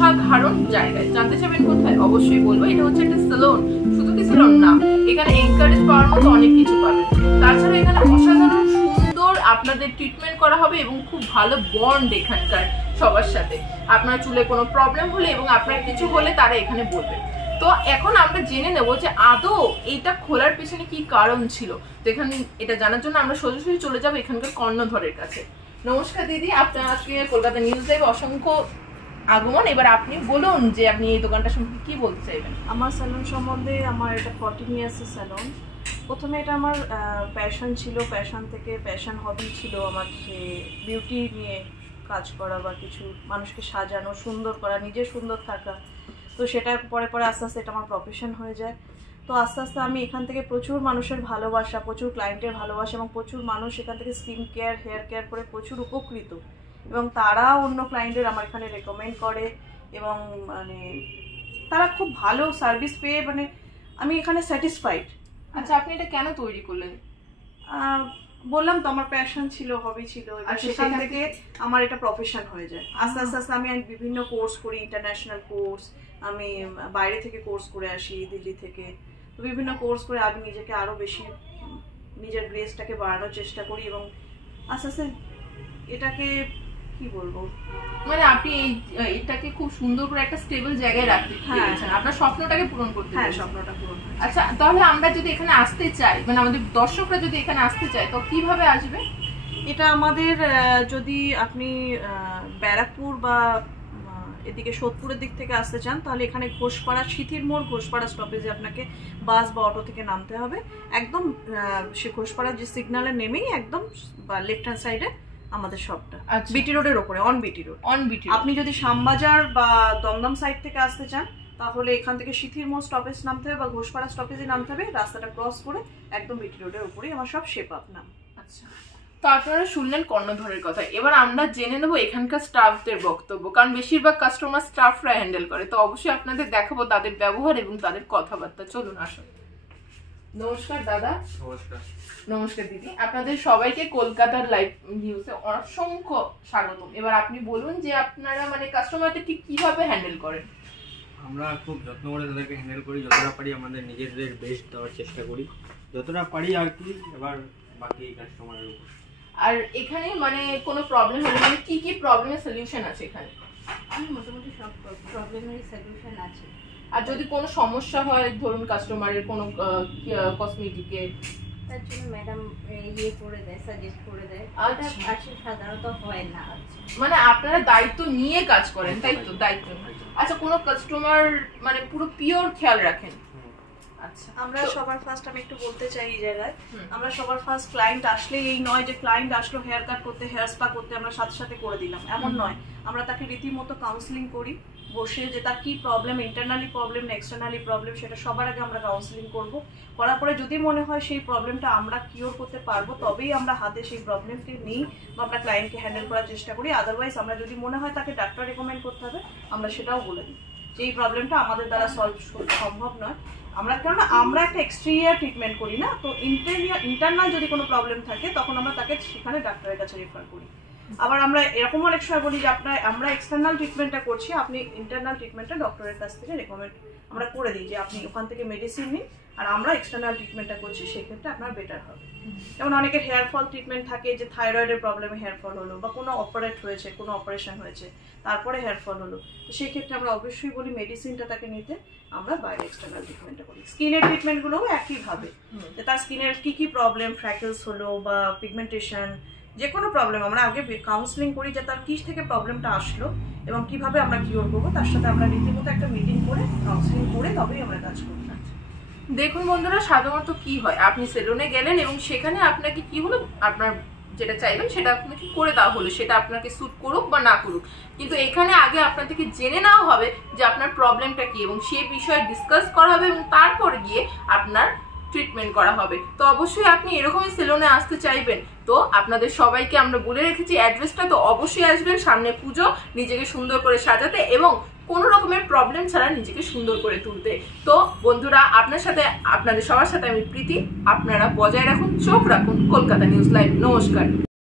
অসাধারণ জায়গায়। জানতে চাইবেন কোথায়? অবশ্যই বলবো এটা হচ্ছে একটা সেলুন। শুধু কি সেলুন না, এখানে এনকারেজ পাওয়ার মতো অনেক কিছু পাবেন। তাছাড়া এখানে অসাধারণ সুন্দর আপনাদের ট্রিটমেন্ট করা হবে এবং খুব ভালো বন্ড এখানকার সবার সাথে। আপনার চুলে কোনো প্রবলেম হলে এবং আপনার কিছু হলে তারা এখানে বলবে। তো এখন আমরা জেনে নেব যে আদৌ এইটা খোলার পেছনে কি কারণ ছিল। তো এখানে এটা জানার জন্য আমরা সোজাসুজি চলে যাবো এখানকার কর্ণধরের কাছে। নমস্কার দিদি, আপনাকে কলকাতা নিউজ লাইভ অসংখ্য আগমন। এবার আপনি বলুন যে আপনি এই দোকানটা সম্পর্কে কি বলতে চাইবেন। আমার স্যালন সম্বন্ধে, আমার এটা 14 ইয়ার্সের স্যালন। প্রথমে এটা আমার প্যাশন ছিল, প্যাশন থেকে প্যাশন হবি ছিল আমার, যে বিউটি নিয়ে কাজ করা বা কিছু মানুষকে সাজানো, সুন্দর করা, নিজে সুন্দর থাকা। তো সেটার পরে পরে আস্তে আস্তে এটা আমার প্রফেশন হয়ে যায়। তো আস্তে আস্তে আমি এখান থেকে প্রচুর মানুষের ভালোবাসা, প্রচুর ক্লায়েন্টের ভালোবাসা এবং প্রচুর মানুষ এখান থেকে স্কিন কেয়ার, হেয়ার কেয়ার করে প্রচুর উপকৃত, এবং তারা অন্য ক্লায়েন্টের আমার এখানে রেকমেন্ড করে এবং মানে তারা খুব ভালো সার্ভিস পেয়ে, মানে আমি এখানে স্যাটিসফাইড। আচ্ছা, আপনি এটা কেন তৈরি করলেন? বললাম তো আমার প্যাশন ছিল, হবি ছিল, আর সেখান থেকে আমার এটা প্রফেশন হয়ে যায়। আস্তে আস্তে আস্তে আমি বিভিন্ন কোর্স করি, ইন্টারন্যাশনাল কোর্স, আমি বাইরে থেকে কোর্স করে আসি, দিল্লি থেকে। তো বিভিন্ন কোর্স করে আমি নিজেকে আরও বেশি নিজের গ্রেসটাকে বাড়ানোর চেষ্টা করি এবং আস্তে আস্তে এটাকে কি বলবো, মানে আপনি এটাকে খুব সুন্দর করে একটা স্টেবল জায়গায় রাখতে পেরেছেন, আপনার স্বপ্নটাকে পূরণ করতে। হ্যাঁ, স্বপ্নটা পূরণ। আচ্ছা, তাহলে আমরা যদি এখানে আসতে চাই, মানে আমাদের দর্শকরা যদি এখানে আসতে চায়, তো কিভাবে আসবে? এটা আমাদের যদি আপনি ব্যারাকপুর বা এদিকে সোদপুরের দিক থেকে আসতে চান, তাহলে এখানে ঘোষপাড়া, সিথির মোড় ঘোষপাড়া স্টপেজে আপনাকে বাস বা অটো থেকে নামতে হবে। একদম সে ঘোষপাড়া যে সিগন্যালে নেমেই একদম লেফট হ্যান্ড সাইডে আমাদের শপটা, বিটি রোডের ওপরে, অন বিটি রোড। আপনি যদি শ্যামবাজার বা দমদম সাইড থেকে আসতে চান, তাহলে এখান থেকে সিথির মোড় স্টপেজ নামতে হবে বা ঘোষপাড়া স্টপেজে নামতে হবে। রাস্তাটা ক্রস করে একদম বিটি রোডের উপরেই আমার সব শেপ আপ নাম। আচ্ছা, তো আপনারা শুনলেন কর্ণধরের কথা। এবার আমরা জেনে নেবো এখানকার স্টাফদের বক্তব্য, কারণ বেশিরভাগ কাস্টমার স্টাফরা হ্যান্ডেল করে। তো অবশ্যই আপনাদের দেখাবো তাদের ব্যবহার এবং তাদের কথাবার্তা। চলুন আসুন। নমস্কার দাদা। নমস্কার। নমস্কার দিদি, আপনাদের সবাইকে কলকাতার লাইভ নিউজে অসংখ্য স্বাগতম। এবার আপনি বলুন যে আপনারা মানে কাস্টমারদেরকে কিভাবে হ্যান্ডেল করেন। আমরা খুব যত্ন করে তাদেরকে হ্যান্ডেল করি, যতটা পারি আমাদের নিজেদের বেস্ট দেওয়ার চেষ্টা করি, যতটা পারি আর কি। এবার বাকি কাস্টমারের উপর। আর এখানে মানে কোনো প্রবলেম হলে মানে কি কি প্রবলেমের সলিউশন আছে এখানে? মোটামুটি সব প্রবলেমেরই সলিউশন আছে। আর যদি কোনো সমস্যা হয়, ধরুন কাস্টমারের কোনো কসমেটিকে, তার জন্য ম্যাডাম করে দেয়, সাজেস্ট করে দেয়। আচ্ছা, সাধারণত হয় না। মানে আপনারা দায়িত্ব নিয়ে কাজ করেন, তাই তো? দায়িত্ব। আচ্ছা, কোনো কাস্টমার মানে পুরো পিওর খেয়াল রাখেন? আচ্ছা, আমরা সবার ফার্স্ট, আমি একটু বলতে চাই এই জায়গায়, আমরা সবার ফার্স্ট ক্লায়েন্ট আসলেই এই নয় যে ক্লায়েন্ট আসলো হেয়ার কাট করতে, হেয়ার স্পা করতে আমরা সাথে সাথে করে দিলাম, এমন নয়। আমরা তাকে রীতিমতো কাউন্সিলিং করি, বসে যে তার কি প্রবলেম, ইন্টারনালি প্রবলেম না এক্সটার্নালি প্রবলেম, সেটা সবার আগে আমরা কাউন্সিলিং করব। করার পরে যদি মনে হয় সেই প্রবলেমটা আমরা কিওর করতে পারবো, তবেই আমরা হাতে সেই প্রবলেমকে নিই বা আমরা ক্লায়েন্টকে হ্যান্ডেল করার চেষ্টা করি। আদারওয়াইজ আমরা যদি মনে হয় তাকে ডাক্তার রেকমেন্ড করতে হবে, আমরা সেটাও বলে দিই যে এই প্রবলেমটা আমাদের দ্বারা সলভ সম্ভব নয়। কেননা আমরা একটা এক্সটেরিয়ার ট্রিটমেন্ট করি না, তো ইন্টারনাল যদি কোনো প্রবলেম থাকে তখন আমরা তাকে সেখানে ডাক্তারের কাছে রেফার করি। আবার আমরা এরকম অনেক সময় বলি যে আমরা এক্সটার্নাল ট্রিটমেন্টটা করছি, আপনি ইন্টারনাল ট্রিটমেন্টটা ডক্টরের কাছ থেকে রেকমেন্ড আমরা করে দিই যে আপনি ওখান থেকে মেডিসিন নিন, আর আমরা এক্সটার্নাল ট্রিটমেন্টটা করছি, সেক্ষেত্রে আপনার বেটার হবে। যেমন অনেকের হেয়ার ফল ট্রিটমেন্ট থাকে, যে থাইরয়েডের প্রবলেমে হেয়ার ফল হলো বা কোনো অপারেট হয়েছে, কোনো অপারেশন হয়েছে, তারপরে হেয়ার ফল হলো, তো সেই ক্ষেত্রে আমরা অবশ্যই বলি মেডিসিনটা তাকে নিতে, আমরা বাইরে এক্সটার্নাল ট্রিটমেন্টটা করি। স্কিনের ট্রিটমেন্টগুলোও একইভাবে, যে তার স্কিনের কী কী প্রবলেম, ফ্র্যাকেলস হলো বা পিগমেন্টেশন, যে কোনো প্রবলেম আমরা আগে কাউন্সিলিং করি যে তার কী থেকে প্রবলেমটা আসলো এবং কিভাবে আমরা কিওর করবো, তার সাথে আমরা রীতিমতো একটা মিটিং করে কাউন্সিলিং করে তবেই আমরা কাজ করি। দেখুন বন্ধুরা, সাধারণত কি হয়, আপনি সেলুনে গেলেন এবং সেখানে আপনাকে কি হলো, আপনার যেটা চাইবেন সেটা আপনাকে করে দেওয়া হলো, সেটা আপনাকে স্যুট করুক বা না করুক, কিন্তু এখানে আগে আপনার থেকে জেনে নেওয়া হবে যে আপনার প্রবলেমটা কি এবং সেই বিষয়ে ডিসকাস করা হবে এবং তারপর গিয়ে আপনার ট্রিটমেন্ট করা হবে। তো অবশ্যই আপনি এরকমই সেলুনে আসতে চাইবেন। তো আপনাদের সবাইকে আমরা বলে রেখেছি অ্যাড্রেসটা, তো অবশ্যই আসবেন। সামনে পুজো, নিজেকে সুন্দর করে সাজাতে এবং কোনো রকমের প্রবলেম ছাড়া নিজেকে সুন্দর করে তুলতে। তো বন্ধুরা, আপনাদের সবার সাথে আমি প্রীতি। আপনারা বজায় রাখুন, চোখ রাখুন কলকাতা নিউজ লাইভ। নমস্কার।